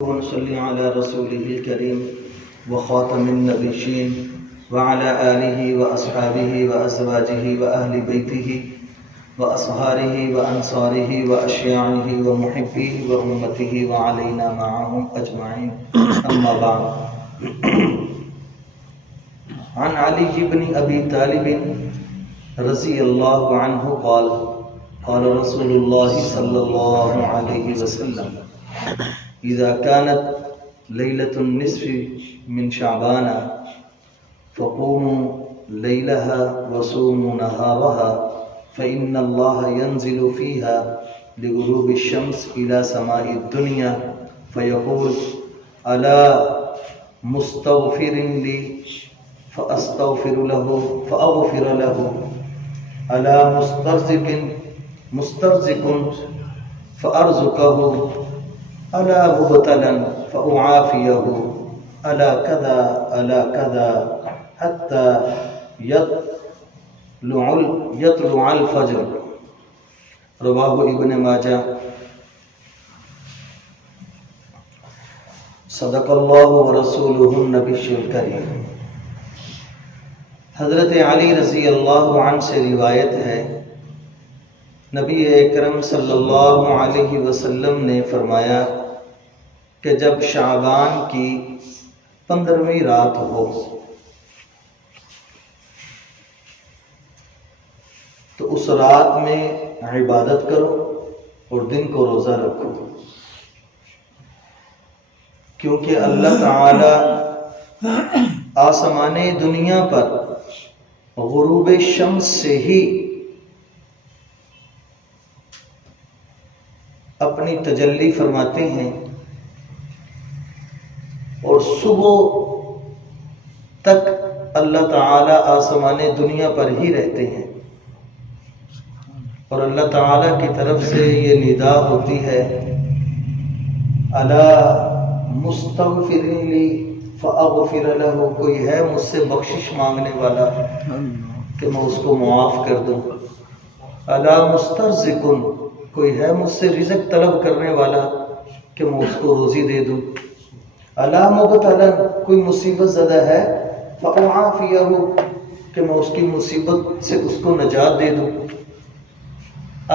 ونصلي على رسوله الكريم وخاتم النبيين وعلى آله وأصحابه وأزواجه وأهل بيته وأصهاره وأنصاره وأشياعه ومحبيه وأمته وعلينا معهم أجمعين. أما بعد، عن علي بن أبي طالب رضي الله عنه قال قال رسول الله صلى الله عليه وسلم: إذا كانت ليلة النصف من شعبان فقوموا ليلها وصوموا نهارها، فإن الله ينزل فيها لغروب الشمس إلى سماء الدنيا فيقول: ألا مستغفر لي فأستغفر له فأغفر له، ألا مسترزق فأرزقه، ألا مبتلا فأعافيه، ألا كذا ألا كذا، حتى يطلع الفجر. رواہ ابن ماجہ. صدق اللہ ورسولہ النبی الکریم. حضرت علی رضی اللہ عنہ سے روایت ہے، نبی اکرم صلی اللہ علیہ وسلم نے فرمایا کہ جب شعبان کی 15ویں رات ہو تو اس رات میں عبادت کرو اور دن کو روزہ رکھو، کیونکہ اللہ تعالی آسمان دنیا پر غروب شمس سے ہی اپنی تجلی فرماتے ہیں اور صبح تک اللہ تعالی آسمان دنیا پر ہی رہتے ہیں، اور اللہ تعالی کی طرف سے یہ ندا ہوتی ہے: الا مستغفر لی فاغفر له، کوئی ہے مجھ سے بخشش مانگنے والا کہ میں اس کو معاف کر دوں. الا مسترزق، کوئی ہے مجھ سے رزق طلب کرنے والا کہ میں اس کو روزی دے دوں. الا مبتلا، کوئی مصیبت زدہ ہے فاعافیہ، کہ میں اس کی مصیبت سے اس کو نجات دے دوں.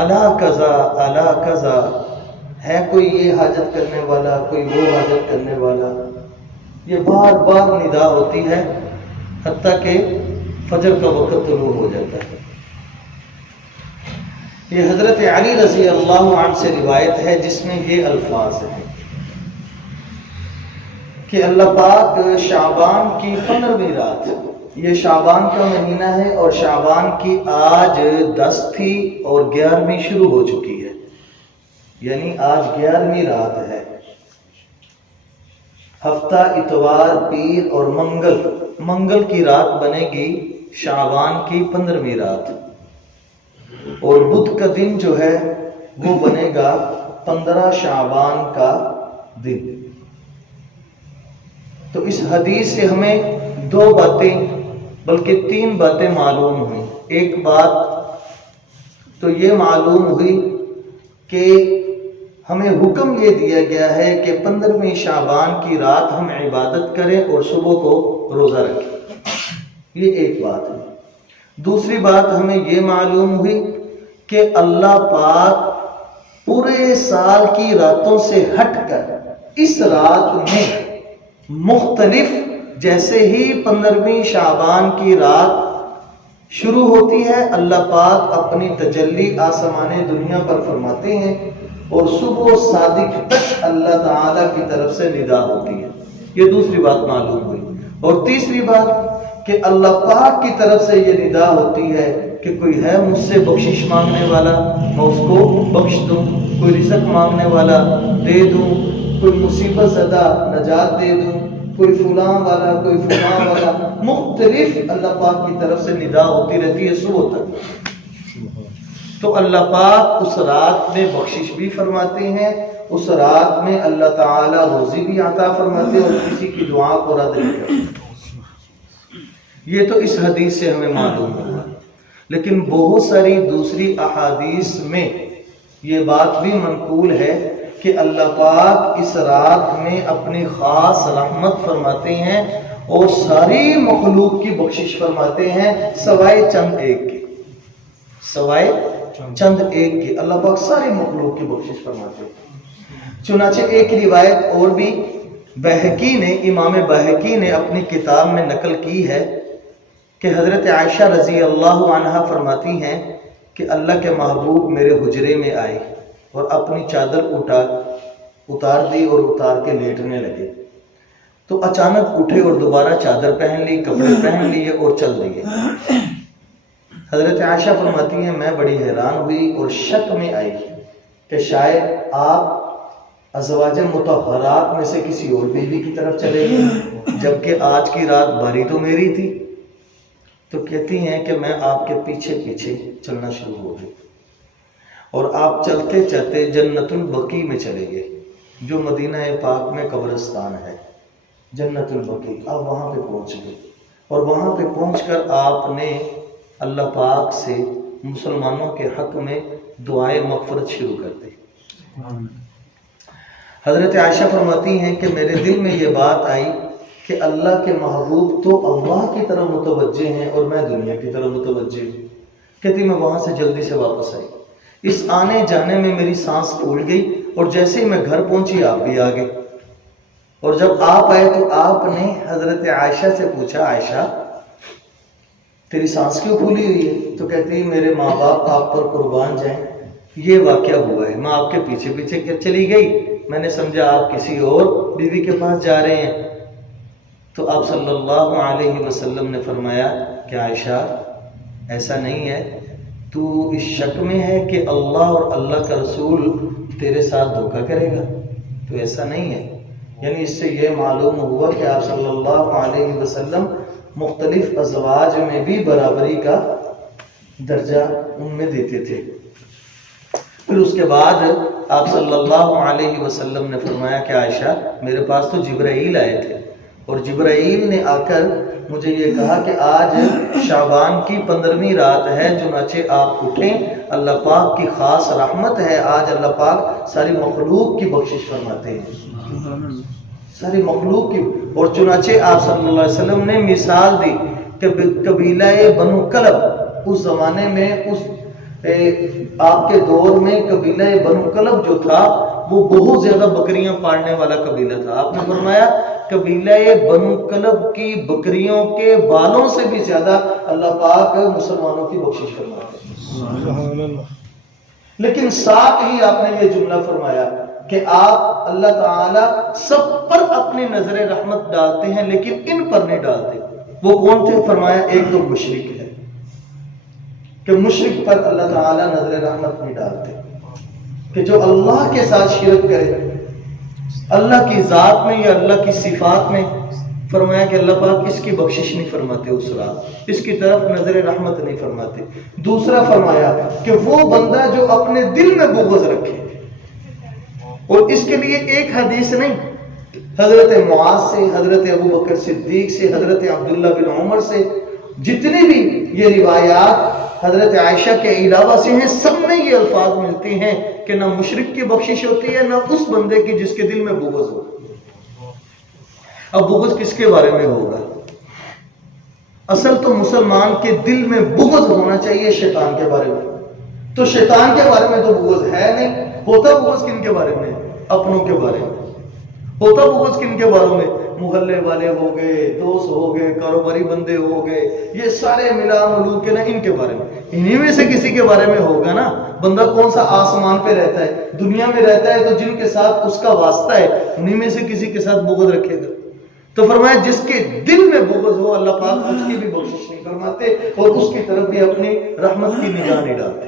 الا کذا الا کذا، ہے کوئی یہ حاجت کرنے والا، کوئی وہ حاجت کرنے والا. یہ بار بار ندا ہوتی ہے حتیٰ کہ فجر کا وقت طلوع ہو جاتا ہے. یہ حضرت علی رضی اللہ عنہ سے روایت ہے جس میں یہ الفاظ ہیں کہ اللہ پاک شعبان کی 15ویں رات، یہ شعبان کا مہینہ ہے اور شعبان کی آج 10 تھی اور 11ویں شروع ہو چکی ہے، یعنی آج 11ویں رات ہے. ہفتہ اتوار پیر اور منگل کی رات بنے گی شعبان کی 15ویں رات، اور بدھ کا دن جو ہے وہ بنے گا 15 شعبان کا دن. تو اس حدیث سے ہمیں 2 باتیں بلکہ 3 باتیں معلوم ہوئیں. ایک بات تو یہ معلوم ہوئی کہ ہمیں حکم یہ دیا گیا ہے کہ 15ویں شعبان کی رات ہم عبادت کریں اور صبح کو روزہ رکھیں. یہ ایک بات ہے. دوسری بات ہمیں یہ معلوم ہوئی کہ اللہ پاک پورے سال کی راتوں سے ہٹ کر اس رات میں مختلف، جیسے ہی 15ویں شعبان کی رات شروع ہوتی ہے اللہ پاک اپنی تجلی آسمان دنیا پر فرماتے ہیں اور صبح صادق تک اللہ تعالی کی طرف سے ندا ہوتی ہے. یہ دوسری بات معلوم ہوئی. اور تیسری بات کہ اللہ پاک کی طرف سے یہ ندا ہوتی ہے کہ کوئی ہے مجھ سے بخشش مانگنے والا، میں اس کو بخش دوں، کوئی رزق مانگنے والا دے دوں، کوئی مصیبت زدہ نجات دے دوں، کوئی فلاں والا کوئی فلاں والا. مختلف اللہ پاک کی طرف سے ندا ہوتی رہتی ہے صبح تک. تو اللہ پاک اس رات میں بخشش بھی فرماتے ہیں، اس رات میں اللہ تعالی روزی بھی عطا فرماتے ہیں اور کسی کی دعا کو رد نہیں کرتے. یہ تو اس حدیث سے ہمیں معلوم ہوا. لیکن بہت ساری دوسری احادیث میں یہ بات بھی منقول ہے کہ اللہ پاک اس رات میں اپنی خاص رحمت فرماتے ہیں اور ساری مخلوق کی بخشش فرماتے ہیں سوائے چند ایک کے، سوائے چند ایک کے اللہ پاک ساری مخلوق کی بخشش فرماتے ہیں۔ چنانچہ ایک روایت اور بھی بہقی نے، امام بہقی نے اپنی کتاب میں نقل کی ہے کہ حضرت عائشہ رضی اللہ عنہا فرماتی ہیں کہ اللہ کے محبوب میرے حجرے میں آئے اور اپنی چادر اتار دی اور اتار کے لیٹنے لگے، تو اچانک اٹھے اور دوبارہ چادر پہن لی، کپڑے پہن لیے اور چل دیے۔ حضرت عائشہ فرماتی ہیں میں بڑی حیران ہوئی اور شک میں آئی کہ شاید آپ ازواج مطہرات میں سے کسی اور بیوی کی طرف چلے گئے، جبکہ آج کی رات باری تو میری تھی۔ تو کہتی ہیں کہ میں آپ کے پیچھے پیچھے چلنا شروع ہو گئی اور آپ چلتے چلتے جنت البقیع میں چلے گئے، جو مدینہ پاک میں قبرستان ہے، جنت البقیع۔ آپ وہاں پہ پہنچ گئے اور وہاں پہ پہنچ کر آپ نے اللہ پاک سے مسلمانوں کے حق میں دعائے مغفرت شروع کر دی۔ حضرت عائشہ فرماتی ہیں کہ میرے دل میں یہ بات آئی کہ اللہ کے محبوب تو اللہ کی طرف متوجہ ہیں اور میں دنیا کی طرف متوجہ ہوں۔ کہتی میں وہاں سے جلدی سے واپس آئی، اس آنے جانے میں میری سانس پھول گئی اور جیسے ہی میں گھر پہنچی آپ بھی آ گئے، اور جب آپ آئے تو آپ نے حضرت عائشہ سے پوچھا عائشہ تیری سانس کیوں پھولی ہوئی ہے؟ تو کہتی میرے ماں باپ آپ پر قربان جائیں، یہ واقعہ ہوا ہے، میں آپ کے پیچھے پیچھے چلی گئی، میں نے سمجھا آپ کسی اور بیوی کے پاس جا رہے ہیں۔ تو آپ صلی اللہ علیہ وسلم نے فرمایا کہ عائشہ ایسا نہیں ہے، تو اس شک میں ہے کہ اللہ اور اللہ کا رسول تیرے ساتھ دھوکہ کرے گا؟ تو ایسا نہیں ہے۔ یعنی اس سے یہ معلوم ہوا کہ آپ صلی اللہ علیہ وسلم مختلف ازواج میں بھی برابری کا درجہ ان میں دیتے تھے۔ پھر اس کے بعد آپ صلی اللہ علیہ وسلم نے فرمایا کہ عائشہ میرے پاس تو جبرائیل آئے تھے اور جبرائیل نے آ کر مجھے یہ کہا کہ آج شعبان کی 15ویں رات ہے، چنانچہ آپ اٹھیں، اللہ پاک کی خاص رحمت ہے، آج اللہ پاک ساری مخلوق کی بخشش فرماتے ہیں، ساری مخلوق کی۔ اور چنانچہ آپ صلی اللہ علیہ وسلم نے مثال دی کہ قبیلہ بنو کلب اس زمانے میں، اس آپ کے دور میں قبیلہ بنو کلب جو تھا وہ بہت زیادہ بکریاں پالنے والا قبیلہ تھا۔ آپ نے فرمایا قبیلہ بنو کلب کی بکریوں کے بالوں سے بھی زیادہ اللہ پاک مسلمانوں کی بخشش فرماتے ہیں۔ لیکن ساتھ ہی آپ نے یہ جملہ فرمایا کہ آپ اللہ تعالیٰ سب پر اپنی نظر رحمت ڈالتے ہیں لیکن ان پر نہیں ڈالتے۔ وہ کون تھے؟ فرمایا ایک تو مشرک ہے، کہ مشرک پر اللہ تعالیٰ نظر رحمت نہیں ڈالتے، کہ جو اللہ کے ساتھ شرک کرے اللہ کی ذات میں یا اللہ کی صفات میں، فرمایا کہ اللہ پاک اس کی بخشش نہیں فرماتے، اس رات اس کی طرف نظر رحمت نہیں فرماتے۔ دوسرا فرمایا کہ وہ بندہ جو اپنے دل میں بغض رکھے، اور اس کے لیے ایک حدیث نہیں، حضرت معاذ سے، حضرت ابو بکر صدیق سے، حضرت عبداللہ بن عمر سے، جتنی بھی یہ روایات حضرت عائشہ کے علاوہ سے ہیں، سب میں یہ الفاظ ملتے ہیں کہ نہ مشرک کی بخشش ہوتی ہے نہ اس بندے کی جس کے دل میں بغض ہو۔ اب بغض کس کے بارے میں ہوگا؟ اصل تو مسلمان کے دل میں بغض ہونا چاہیے شیطان کے بارے میں، تو شیطان کے بارے میں تو بغض ہے نہیں۔ ہوتا بغض کن کے بارے میں؟ اپنوں کے بارے میں۔ ہوتا بغض کن کے بارے میں؟ محلے والے ہو گئے، دوست ہو گئے، کاروباری بندے ہو گئے، یہ سارے ملا ملو کے نا ان کے بارے میں، انہی میں سے کسی کے بارے میں ہوگا نا۔ بندہ کون سا آسمان پہ رہتا ہے، دنیا میں رہتا ہے، تو جن کے ساتھ اس کا واسطہ ہے انہی میں سے کسی کے ساتھ بغض رکھے گا۔ تو فرمایا جس کے دل میں بغض ہو اللہ پاک اس کی بھی بخشش نہیں فرماتے اور اس کی طرف بھی اپنی رحمت کی نگاہ نہیں ڈالتے۔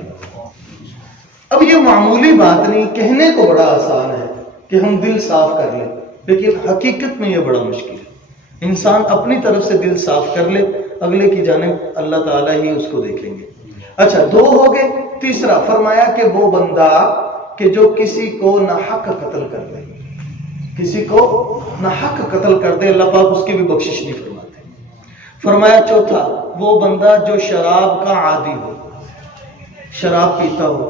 اب یہ معمولی بات نہیں، کہنے کو بڑا آسان ہے کہ ہم دل صاف کر لیں، لیکن حقیقت میں یہ بڑا مشکل ہے۔ انسان اپنی طرف سے دل صاف کر لے، اگلے کی جانب اللہ تعالیٰ ہی اس کو دیکھیں گے۔ اچھا، دو ہو گئے۔ تیسرا فرمایا کہ وہ بندہ کہ جو کسی کو ناحق قتل کر دے، کسی کو ناحق قتل کر دے، اللہ پاک اس کی بھی بخشش نہیں فرماتے۔ فرمایا چوتھا وہ بندہ جو شراب کا عادی ہو، شراب پیتا ہو۔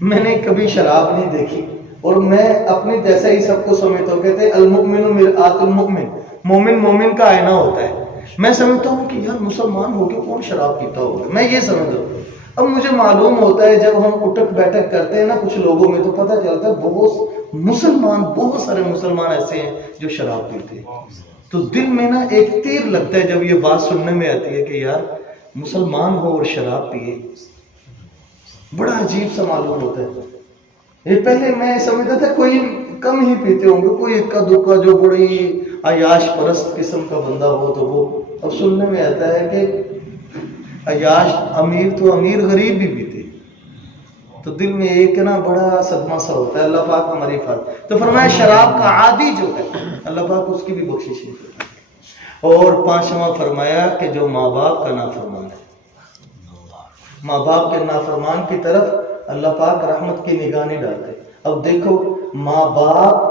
میں نے کبھی شراب نہیں دیکھی، اور میں اپنی جیسا ہی سب کو سمجھتا ہوں، کہتے ہیں المؤمن مرآت المؤمن، مومن مومن کا آئینہ ہوتا ہے۔ میں سمجھتا ہوں کہ یار مسلمان ہو کے کون شراب پیتا ہوگا، میں یہ سمجھتا ہوں۔ اب مجھے معلوم ہوتا ہے جب ہم اٹھک بیٹھک کرتے ہیں نا کچھ لوگوں میں، تو پتہ چلتا ہے بہت سارے مسلمان ایسے ہیں جو شراب پیتے ہیں۔ تو دل میں نا ایک تیر لگتا ہے جب یہ بات سننے میں آتی ہے کہ یار مسلمان ہو اور شراب پیے، بڑا عجیب سا معلوم ہوتا ہے۔ یہ پہلے میں سمجھتا تھا کوئی کم ہی پیتے ہوں گے، کوئی اکا دکا جو بڑی عیاش پرست قسم کا بندہ ہو تو وہ۔ اب سننے میں آتا ہے کہ عیاش امیر تو امیر غریب بھی پیتے، تو دل میں ایک نا بڑا صدمہ سا ہوتا ہے۔ اللہ پاک ہماری حفاظت۔ تو فرمایا شراب کا عادی جو ہے اللہ پاک اس کی بھی بخشش ہے۔ اور پانچواں فرمایا کہ جو ماں باپ کا نافرمان ہے، ماں باپ کے نافرمان کی طرف اللہ پاک رحمت کی نگاہ نہیں ڈالتے۔ اب دیکھو ماں باپ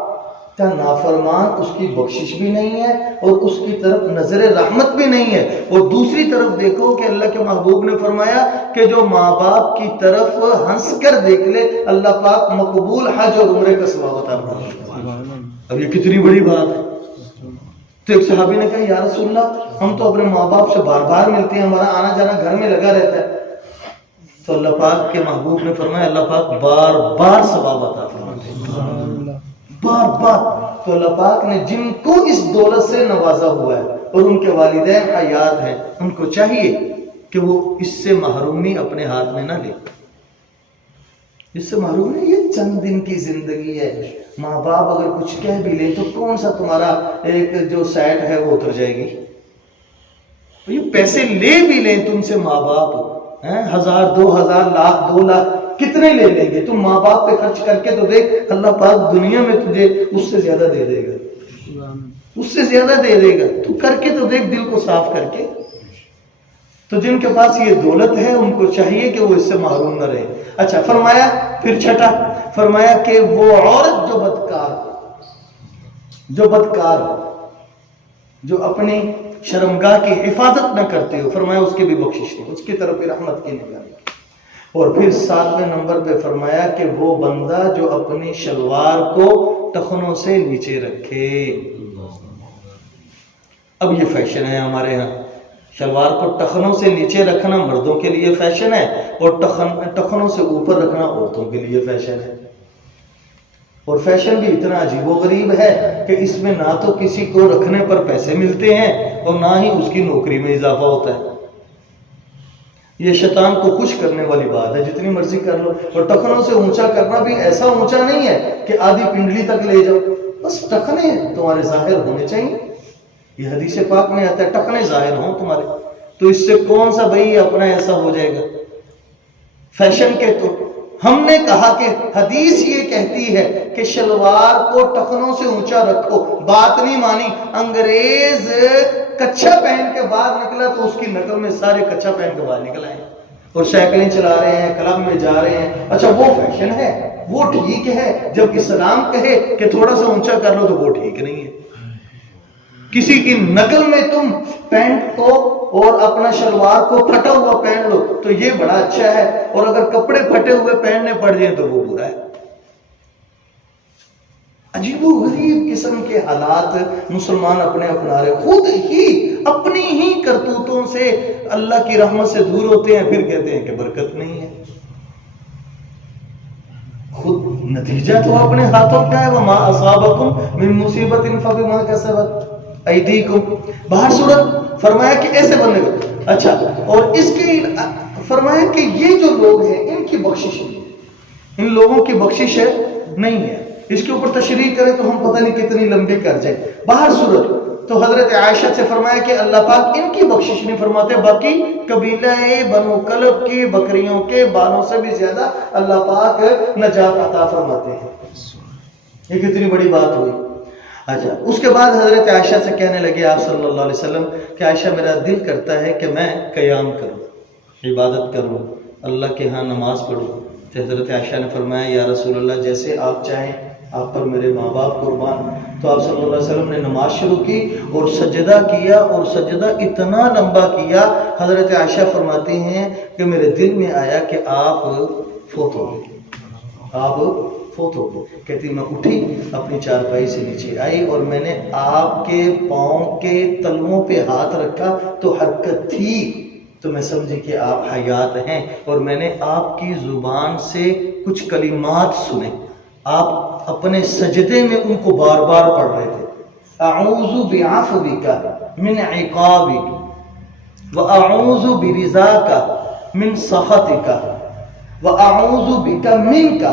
کا نافرمان، اس کی بخشش بھی نہیں ہے اور اس کی طرف نظر رحمت بھی نہیں ہے۔ اور دوسری طرف دیکھو کہ اللہ کے محبوب نے فرمایا کہ جو ماں باپ کی طرف ہنس کر دیکھ لے اللہ پاک مقبول حج اور عمرے کا ثواب عطا فرمائے۔ اب یہ کتنی بڑی بات ہے۔ تو ایک صحابی نے کہا یا رسول اللہ ہم تو اپنے ماں باپ سے بار بار ملتے ہیں، ہمارا آنا جانا گھر میں لگا رہتا ہے۔ تو اللہ پاک کے محبوب نے فرمایا اللہ پاک بار بار ثواب عطا فرماتے ہیں، بار بار۔ تو اللہ پاک نے جن کو اس دولت سے نوازا ہوا ہے اور ان کے والدین حیات ہیں، ان کو چاہیے کہ وہ اس سے محرومی اپنے ہاتھ میں نہ لے۔ اس سے محروم ہے، یہ چند دن کی زندگی ہے۔ ماں باپ اگر کچھ کہہ بھی لے تو کون سا تمہارا ایک جو سیٹ ہے وہ اتر جائے گی۔ یہ پیسے لے بھی لیں تم سے ماں باپ، 1000 2000 لاکھ 2 لاکھ کتنے لے لیں گے، تم ماں باپ پہ خرچ کر کے تو دیکھ اللہ پاک دنیا میں تجھے اس سے زیادہ دے دے گا، اس سے زیادہ دے دے گا۔ تو کر کے تو دیکھ دل کو صاف کر کے۔ تو جن کے پاس یہ دولت ہے ان کو چاہیے کہ وہ اس سے محروم نہ رہے۔ اچھا فرمایا پھر چھٹا فرمایا کہ وہ عورت جو بدکار جو اپنی شرمگاہ کی حفاظت نہ کرتے ہو، فرمایا اس کی بھی بخشش نہیں، اس کی طرف بھی رحمت کی نگاہ نہیں۔ اور پھر 7ویں نمبر پہ فرمایا کہ وہ بندہ جو اپنی شلوار کو ٹخنوں سے نیچے رکھے۔ اب یہ فیشن ہے ہمارے ہاں، شلوار کو ٹخنوں سے نیچے رکھنا مردوں کے لیے فیشن ہے اور ٹخنوں سے اوپر رکھنا عورتوں کے لیے فیشن ہے۔ اور فیشن بھی اتنا عجیب و غریب ہے کہ اس میں نہ تو کسی کو رکھنے پر پیسے ملتے ہیں اور نہ ہی اس کی نوکری میں اضافہ ہوتا ہے۔ یہ شیطان کو خوش کرنے والی بات ہے، جتنی مرضی کر لو۔ اور ٹخنوں سے اونچا کرنا بھی ایسا اونچا نہیں ہے کہ آدھی پنڈلی تک لے جاؤ، بس ٹخنے تمہارے ظاہر ہونے چاہیے۔ یہ حدیث پاک میں آتا ہے ٹخنے ظاہر ہوں تمہارے، تو اس سے کون سا بھائی اپنا ایسا ہو جائے گا فیشن کے۔ تو ہم نے کہا کہ حدیث یہ کہتی ہے کہ شلوار کو ٹخنوں سے اونچا رکھو، بات نہیں مانی۔ انگریز کچھا پہن کے باہر نکلا تو اس کی نقل میں سارے کچھا پہن کے باہر نکل آئے اور سائیکلیں چلا رہے ہیں، کلب میں جا رہے ہیں۔ اچھا وہ فیشن ہے، وہ ٹھیک ہے۔ جب اسلام کہے کہ تھوڑا سا اونچا کر لو تو وہ ٹھیک نہیں ہے۔ کسی کی نقل میں تم پینٹ کو اور اپنا شلوار کو پھٹا ہوا پہن لو تو یہ بڑا اچھا ہے، اور اگر کپڑے پھٹے ہوئے پہننے پڑ جائیں تو وہ برا ہے۔ عجیب و غریب قسم کے حالات مسلمان اپنے اپنا رہے، خود ہی اپنی ہی کرتوتوں سے اللہ کی رحمت سے دور ہوتے ہیں، پھر کہتے ہیں کہ برکت نہیں ہے۔ خود نتیجہ تو اپنے ہاتھوں کا ہے، وما اصابکم من مصیبت فبما کسبت ایدیکم۔ باہر صورت فرمایا کہ ایسے بندے کو اچھا، اور اس کی فرمایا کہ یہ جو لوگ ہیں ان کی بخشش نہیں ہے، ان لوگوں کی بخشش ہے نہیں ہے۔ اس کے اوپر تشریح کریں تو ہم پتہ نہیں کتنی لمبی کر جائیں۔ باہر صورت تو حضرت عائشہ سے فرمایا کہ اللہ پاک ان کی بخشش نہیں فرماتے، باقی قبیلہ بنو کلب کی بکریوں کے بالوں سے بھی زیادہ اللہ پاک نجات عطا فرماتے ہیں۔ یہ کتنی بڑی بات ہوئی۔ اچھا اس کے بعد حضرت عائشہ سے کہنے لگے آپ صلی اللہ علیہ وسلم کہ عائشہ میرا دل کرتا ہے کہ میں قیام کروں، عبادت کروں، اللہ کے ہاں نماز پڑھوں۔ تو حضرت عائشہ نے فرمایا یا رسول اللہ جیسے آپ چاہیں، آپ پر میرے ماں باپ قربان۔ تو آپ صلی اللہ علیہ وسلم نے نماز شروع کی اور سجدہ کیا، اور سجدہ اتنا لمبا کیا، حضرت عائشہ فرماتی ہیں کہ میرے دل میں آیا کہ آپ فوت ہو گئے، آپ فوت ہو گئے. کہتی میں اٹھی, اپنی چارپائی سے نیچے آئی اور میں نے آپ کے پاؤں کے تلووں پہ ہاتھ رکھا تو حرکت تھی, تو میں سمجھی کہ آپ حیات ہیں, اور میں نے آپ کی زبان سے کچھ کلمات سنے. آپ اپنے سجدے میں ان کو بار بار پڑھ رہے تھے. اعوذ بعفوک من عقابک واعوذ برضاک من سخطک واعوذ بک منک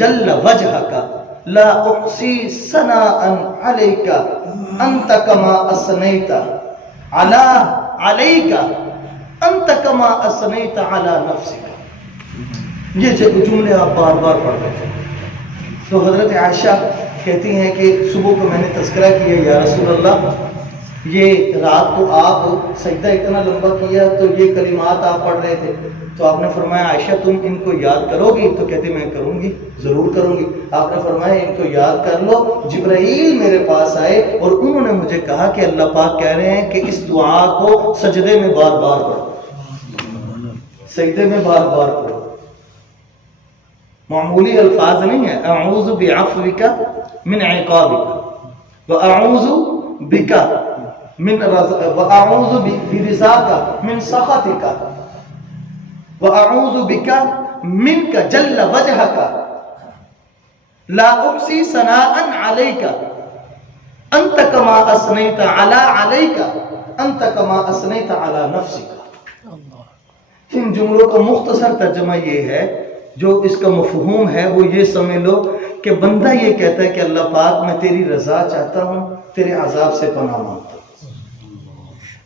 جل وجهك لا احصي ثناء عليك انت كما اثنيت عليك انت كما اثنيت على نفسك. یہ جملے آپ بار بار پڑھ رہے تھے. تو حضرت عائشہ کہتی ہیں کہ صبح کو میں نے تذکرہ کیا, یا رسول اللہ یہ رات کو آپ سجدہ اتنا لمبا کیا تو یہ کلمات آپ پڑھ رہے تھے, تو آپ نے فرمایا عائشہ تم ان کو یاد کرو گی؟ تو کہتی میں کروں گی, ضرور کروں گی. آپ نے فرمایا ان کو یاد کر لو. جبرائیل میرے پاس آئے اور انہوں نے مجھے کہا کہ اللہ پاک کہہ رہے ہیں کہ اس دعا کو سجدے میں بار بار پڑھو, سجدے میں بار بار پڑھو. معمولی الفاظ نہیں ہے. اعوذ بعفوک من عقابک واعوذ بک من واعوذ برضاک من سخطک واعوذ بک منک جل وجهک لا احصی ثناء علیک انت کما اثنیت علیک انت کما اثنیت علی نفسک. ان جملوں کا مختصر ترجمہ یہ ہے, جو اس کا مفہوم ہے وہ یہ سمجھ لو کہ بندہ یہ کہتا ہے کہ اللہ پاک میں تیری رضا چاہتا ہوں, تیرے عذاب سے پناہ مانگتا ہوں.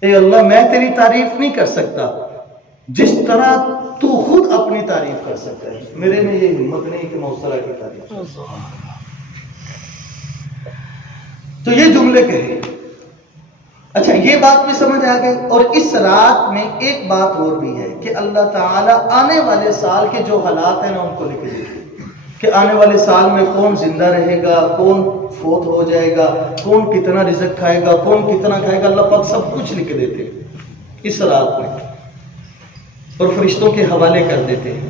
اے اللہ میں تیری تعریف نہیں کر سکتا جس طرح تو خود اپنی تعریف کر سکتا ہے, میرے میں یہ ہمت نہیں کہ میں اس طرح کی تعریف کر سکتا. تو یہ جملے کہے. اچھا یہ بات بھی سمجھ آ گئی. اور اس رات میں ایک بات اور بھی ہے کہ اللہ تعالیٰ آنے والے سال کے جو حالات ہیں نا ان کو لکھ دیتے کہ آنے والے سال میں کون زندہ رہے گا, کون فوت ہو جائے گا, کون کتنا رزق کھائے گا, کون کتنا کھائے گا. اللہ پاک سب کچھ لکھ دیتے ہیں اس رات میں اور فرشتوں کے حوالے کر دیتے ہیں.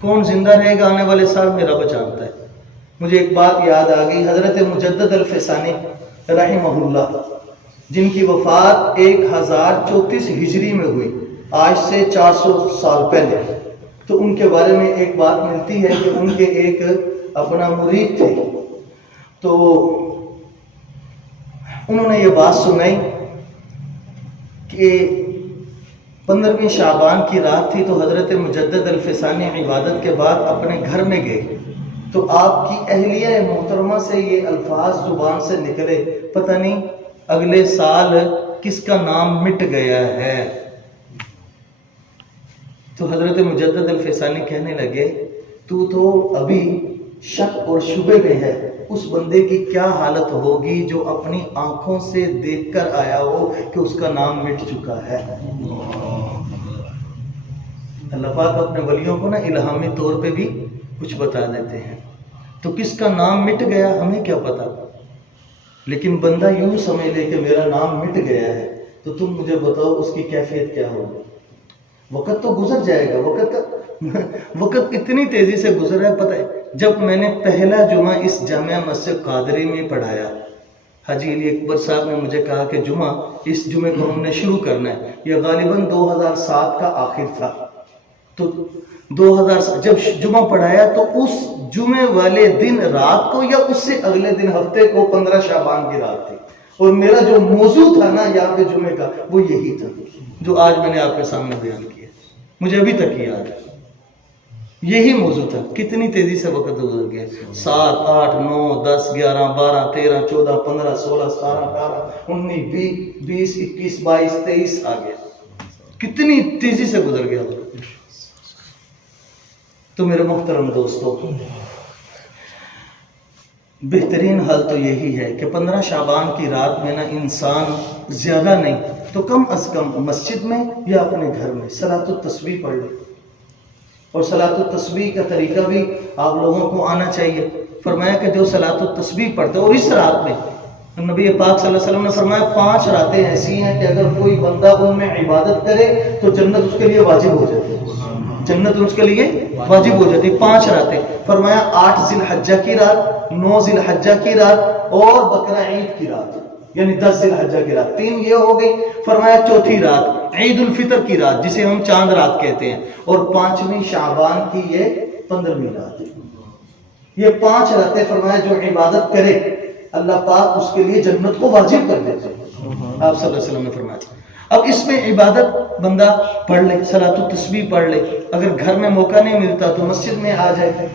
کون زندہ رہے گا آنے والے سال میں رب جانتا ہے. مجھے ایک بات یاد آ گئی. حضرت مجدد الفسانی رحمہ اللہ جن کی وفات 1034 ہجری میں ہوئی, آج سے 400 سال پہلے, تو ان کے بارے میں ایک بات ملتی ہے کہ ان کے ایک اپنا مرید تھے, تو انہوں نے یہ بات سنائی کہ 15ویں شعبان کی رات تھی, تو حضرت مجدد الفسانی عبادت کے بعد اپنے گھر میں گئے, تو آپ کی اہلیہ محترمہ سے یہ الفاظ زبان سے نکلے, پتہ نہیں اگلے سال کس کا نام مٹ گیا ہے. تو حضرت مجدد الفسانی کہنے لگے تو ابھی شک اور شبے میں ہے, اس بندے کی کیا حالت ہوگی جو اپنی آنکھوں سے دیکھ کر آیا ہو کہ اس کا نام مٹ چکا ہے. اللہ پاک اپنے ولیوں کو نا الہامی طور پہ بھی کچھ بتا دیتے ہیں. تو کس کا نام مٹ گیا ہمیں کیا پتا, لیکن بندہ یوں سمجھ لے کہ میرا نام مٹ گیا ہے, تو تم مجھے بتاؤ اس کی کیفیت کیا ہوگی. وقت تو گزر جائے گا, وقت اتنی تیزی سے گزر ہے. پتہ ہے جب میں نے پہلا جمعہ اس جامعہ مسجد قادری میں پڑھایا, حاجی علی اکبر صاحب نے مجھے کہا کہ اس جمعے کو ہم نے شروع کرنا ہے. یہ غالباً 2007 کا آخر تھا. تو 2000 جب جمعہ پڑھایا تو اس جمعے والے دن رات کو یا اس سے اگلے دن ہفتے کو 15 شعبان کی رات تھی, اور میرا جو موضوع تھا نا یہاں پہ جمعے کا وہ یہی تھا جو آج میں نے آپ کے سامنے بیان کیا. مجھے ابھی تک یاد ہے یہی موضوع تھا. کتنی تیزی سے وقت گزر گیا. 7 8 9 10 11 12 13 14 15 16 17 18 19 20 21 22 23 آ گیا. کتنی تیزی سے گزر گیا. تو میرے محترم دوستو, بہترین حل تو یہی ہے کہ 15 شعبان کی رات میں نا انسان زیادہ نہیں تو کم از کم مسجد میں یا اپنے گھر میں صلاۃ التسبیح پڑھ لے. اور صلاۃ التسبیح کا طریقہ بھی آپ لوگوں کو آنا چاہیے. فرمایا کہ جو صلاۃ التسبیح پڑھتے, اور اس رات میں نبی پاک صلی اللہ علیہ وسلم نے فرمایا 5 راتیں ایسی ہیں کہ اگر کوئی بندہ ان میں عبادت کرے تو جنت اس کے لیے واجب ہو جاتی ہے. جنت اس کے لیے واجب ہو جاتی. 5 راتیں فرمایا 8 ذی الحجہ کی رات، 9 ذی الحجہ کی رات اور بقرہ عید کی رات، یعنی 10 ذی الحجہ کی رات. 3 یہ ہو گئی. فرمایا چوتھی رات عید الفطر کی رات جسے ہم چاند رات کہتے ہیں، اور 5ویں شعبان کی یہ 15ویں رات. یہ 5 راتیں فرمایا جو عبادت کرے اللہ پاک اس کے لیے جنت کو واجب کر دیتے ہیں. آپ صلی اللہ علیہ وسلم نے فرمایا. اب اس میں عبادت بندہ پڑھ لے، صلاۃ التسبیح پڑھ لے. اگر گھر میں موقع نہیں ملتا تو مسجد میں آ جائے،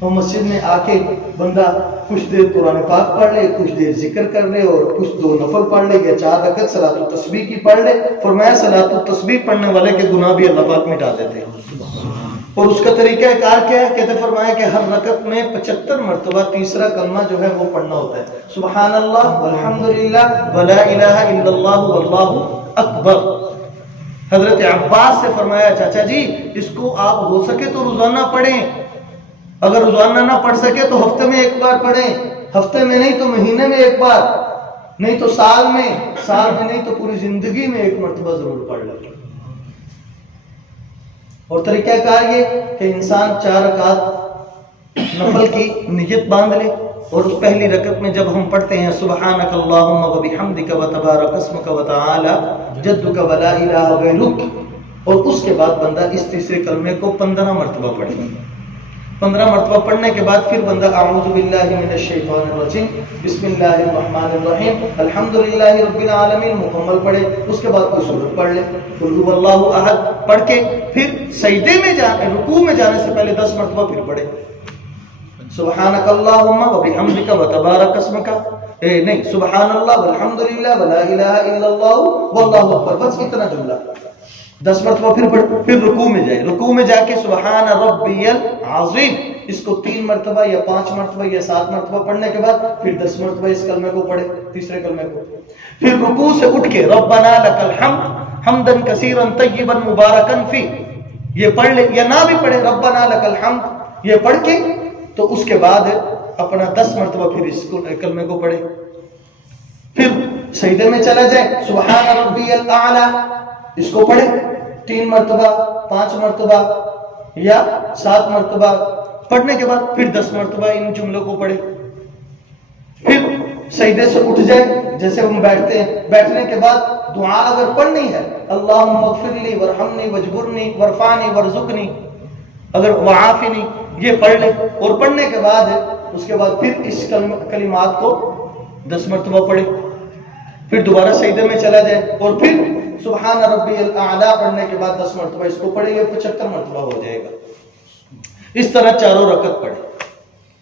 اور مسجد میں آ کے بندہ کچھ دیر قرآن پاک پڑھ لے، کچھ دیر ذکر کر لے، اور کچھ 2 نفل پڑھ لے یا 4 رکعت صلاۃ التسبیح کی پڑھ لے. فرمایا صلاۃ التسبیح پڑھنے والے کے گناہ بھی اللہ پاک مٹا دیتے ہیں. اور اس کا طریقہ کار کیا ہے؟ کہتے فرمایا کہ ہر رکعت میں 75 مرتبہ تیسرا کلمہ جو ہے وہ پڑھنا ہوتا ہے، سبحان اللہ والحمدللہ ولا الہ الا اللہ واللہ اکبر. حضرت عباس سے فرمایا چاچا جی اس کو آپ ہو سکے تو روزانہ پڑھیں، اگر روزانہ نہ پڑھ سکے تو ہفتے میں 1 بار پڑھیں، ہفتے میں نہیں تو مہینے میں 1 بار، نہیں تو سال میں نہیں تو پوری زندگی میں 1 مرتبہ ضرور پڑھ لیں. اور طریقہ کار یہ کہ انسان 4 رکعت نفل کی نیت باندھ لے، اور اس پہلی رکعت میں جب ہم پڑھتے ہیں سبحانک اللہم وبحمدک وتبارک اسمک وتعالی جدک ولا الہ غیرک، اور اس کے بعد بندہ اس تیسرے کلمے کو 15 مرتبہ پڑھے. 15 مرتبہ پڑھنے کے بعد پھر بندہ اعوذ باللہ من الشیطان الرجیم بسم اللہ الرحمن الرحیم الحمدللہ رب العالمین مکمل پڑھے. اس کے بعد کوئی سورت پڑھ لے، قل هو اللہ احد پڑھ کے پھر سجدے میں رکوع میں جانے سے پہلے 10 مرتبہ پھر پڑھے سبحانک اللہم وبحمدک وتبارک اسمک، نہیں سبحان اللہ والحمدللہ ولا الہ الا اللہ واللہ اکبر، بس اتنا جملہ 10 مرتبہ پھر رکوع میں جائے. رکوع میں جا کے سبحان ربی العظیم اس کو 3 مرتبہ یا 5 مرتبہ یا 7 مرتبہ پڑھنے کے بعد پھر 10 مرتبہ اس کلمے کو پڑھے، تیسرے کلمے کو. پھر رکوع سے اٹھ کے ربنا لک الحمد حمدا کثیرا طیبا مبارکا فی یہ پڑھ لے، یا نہ بھی پڑھے ربنا لک الحمد یہ پڑھ کے تو اس کے بعد اپنا 10 مرتبہ پھر اس کلمے کو پڑھے. پھر سجدے میں چلا جائے سبحان ربی الاعلی اس کو پڑھے 3 مرتبہ 5 مرتبہ یا 7 مرتبہ. پڑھنے کے بعد پھر 10 مرتبہ ان جملوں کو پڑھے. پھر سجدے سے اٹھ جائے جیسے ہم بیٹھتے ہیں، بیٹھنے کے بعد دعا اگر پڑھنی ہے اللہم اغفر لی ورحمنی واجبرنی ورفعنی ورزقنی اگر وعافنی یہ پڑھ لے. اور پڑھنے کے بعد اس کے بعد پھر اس کلمات کو 10 مرتبہ پڑھے. پھر دوبارہ سجدے میں چلا جائے اور پھر سبحان ربی الاعلی پڑھنے کے بعد 10 مرتبہ اس کو پڑھے گا، 75 مرتبہ ہو جائے گا. اس طرح 4 رکعت پڑھے،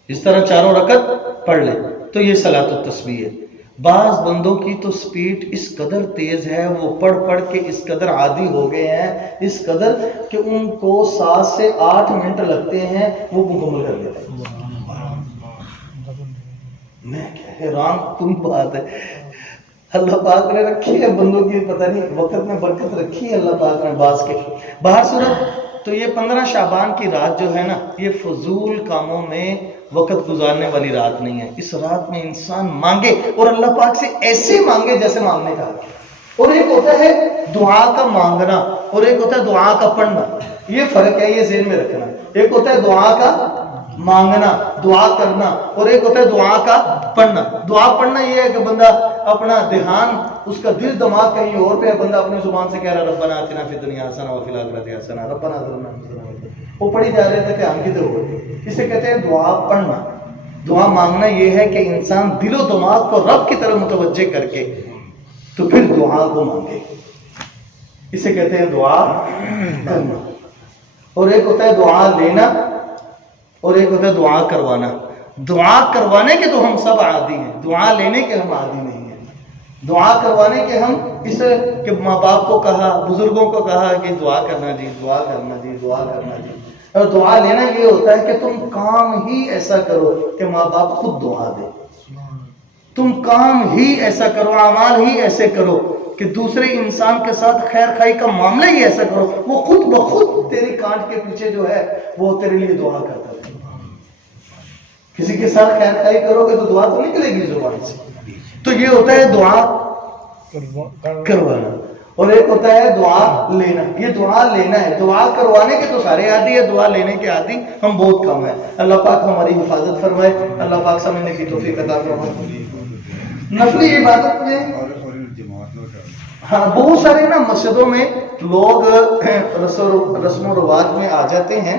اس طرح 4 رکعت پڑھ لے تو یہ صلاۃ التسبیح ہے. بعض بندوں کی تو سپیڈ اس قدر تیز ہے، وہ پڑھ کے اس قدر عادی ہو گئے ہیں، اس قدر کہ ان کو 7 سے 8 منٹ لگتے ہیں وہ مکمل کر لیتے ہیں. میں حیران کن بات ہے، اللہ پاک نے رکھی ہے بندوں کی پتہ نہیں وقت میں برکت رکھی ہے اللہ پاک نے بعض کے. باہر صورت تو یہ 15 شعبان کی رات جو ہے نا یہ فضول کاموں میں وقت گزارنے والی رات نہیں ہے. اس رات میں انسان مانگے اور اللہ پاک سے ایسے مانگے جیسے مانگنے کا حق ہے. اور ایک ہوتا ہے دعا کا مانگنا اور ایک ہوتا ہے دعا کا پڑھنا، یہ فرق ہے، یہ ذہن میں رکھنا. ایک ہوتا ہے دعا کا مانگنا دعا کرنا اور ایک ہوتا ہے دعا کا پڑھنا. دعا پڑھنا یہ ہے کہ بندہ اپنا دھیان اس کا دل دماغ کہیں اور پہ، بندہ اپنی زبان سے کہہ رہا ربنا آتنا فی الدنیا حسنہ وفی الآخرۃ حسنہ ربنا ظلمنا انفسنا، وہ پڑھی جا رہے تھے کہ ہم کدھر ہو گئے. اسے کہتے ہیں دعا پڑھنا. دعا مانگنا یہ ہے کہ انسان دل و دماغ کو رب کی طرف متوجہ کر کے تو پھر دعا کو مانگے، اسے کہتے ہیں دعا کرنا. اور ایک ہوتا ہے دعا لینا اور ایک ہوتا ہے دعا کروانا. دعا کروانے کے تو ہم سب عادی ہیں، دعا لینے کے ہم عادی نہیں ہیں. دعا کروانے کے ہم اس کہ ماں باپ کو کہا، بزرگوں کو کہا کہ دعا کرنا جی، دعا کرنا جی، دعا کرنا جی. اور دعا لینا یہ ہوتا ہے کہ تم کام ہی ایسا کرو کہ ماں باپ خود دعا دے. تم کام ہی ایسا کرو، اعمال ہی ایسے کرو کہ دوسرے انسان کے ساتھ خیر خائی کا معاملہ ہی ایسا کرو وہ خود بخود تیری کانٹ کے پیچھے جو ہے وہ تیرے لیے دعا کرتا ہے. کسی کے ساتھ خیر خائی کرو گے تو دعا تو نکلے گی زبان سے. تو یہ ہوتا ہے دعا کروانا. اور ایک ہوتا ہے دعا لینا. یہ دعا لینا ہے. دعا کروانے کے تو سارے عادی ہے, دعا لینے کے عادی ہم بہت کم ہیں. اللہ پاک ہماری حفاظت فرمائے, اللہ پاک سمجھنے کی توفیق عطا فرمائے. نفلی عبادت میں ہاں بہت سارے نا مسجدوں میں لوگ رسم و رواج میں آ جاتے ہیں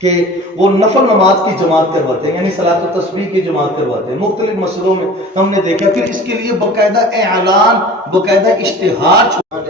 کہ وہ نفل نماز کی جماعت کرواتے ہیں, یعنی صلاۃ و تسبیح کی جماعت کرواتے ہیں. مختلف مسجدوں میں ہم نے دیکھا. پھر اس کے لیے باقاعدہ اعلان, باقاعدہ اشتہار چھوڑا